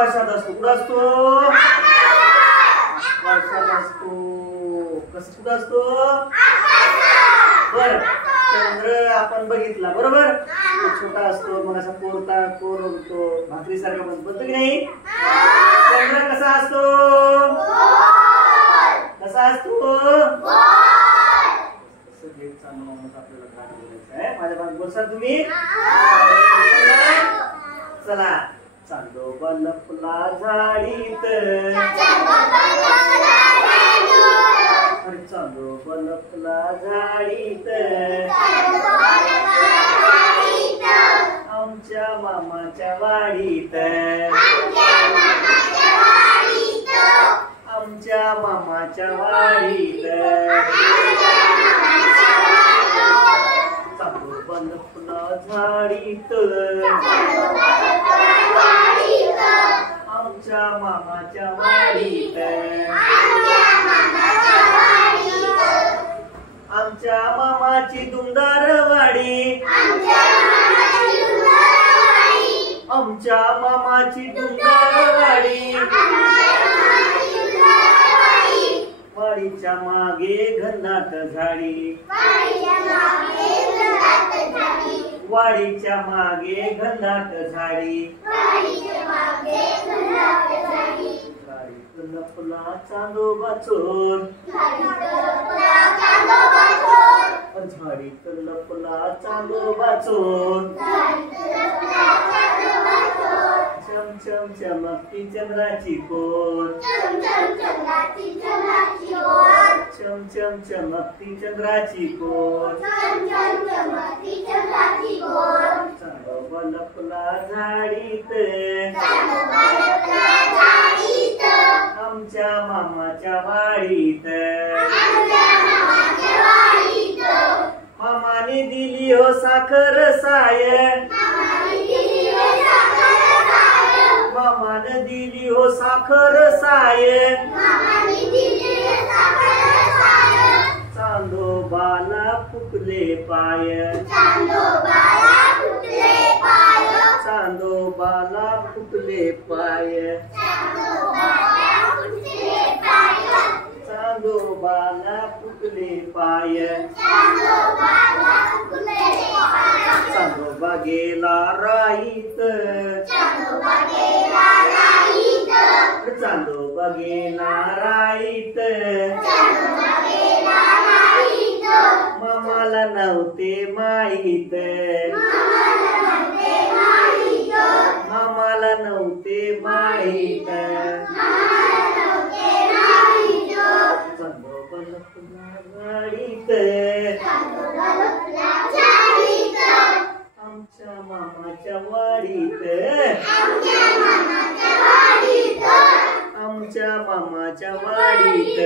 आकाशात असतो. कुठं असतो? आकाशात असतो. कसं कुठं असतो? बर, चंद्र आपण बघितला बरोबर. तो छोटा असतो, मग असा कोरतो भाकरी सारखा बनतो की नाही? चंद्र कसा असतो? कसा असतो? आपल्याला माझ्या भाग बोलसा तुम्ही. चला. चांदोबा लपला झाडीत, चांदोबा लपला झाडीत, आमच्या मामाच्या वाडीत, आमच्या मामाच्या वाडीत, चांदोबा लपला झाडीत, आमच्या मामाच्या वाडीत, आमच्या मामाची दुमदार वाडी, आमच्या मामाची दुमदार वाडी, वाडीच्या मागे घनदाट झाडी, वाडीच्या मागे घनदाट झाडी, गाडीत लपला चांदोबा चोर, झाडीत लपला चांदोबा चोर, चमचम चमकती चंद्राची कोर, चमचम चमकती चंद्राची कोर, चांदोबा लपला झाडीत, आमच्या मामाच्या वाडीत, मामाने दिली हो साखर साय, मामाने दिली हो साखर साय, चांदोबाला फुटले पाय, चांदोबाला फुटले पाय, चांदोबाला फुटले पाय, चांदोबा गेला राईत, चांदोबा गेला राईत, मामाला नव्हते माहीत, मामाला नव्हते माहीत, चांदोबा लपला गाडीत, आमच्या मामाच्या वाडीत, आमच्या मामाच्या वाडीत,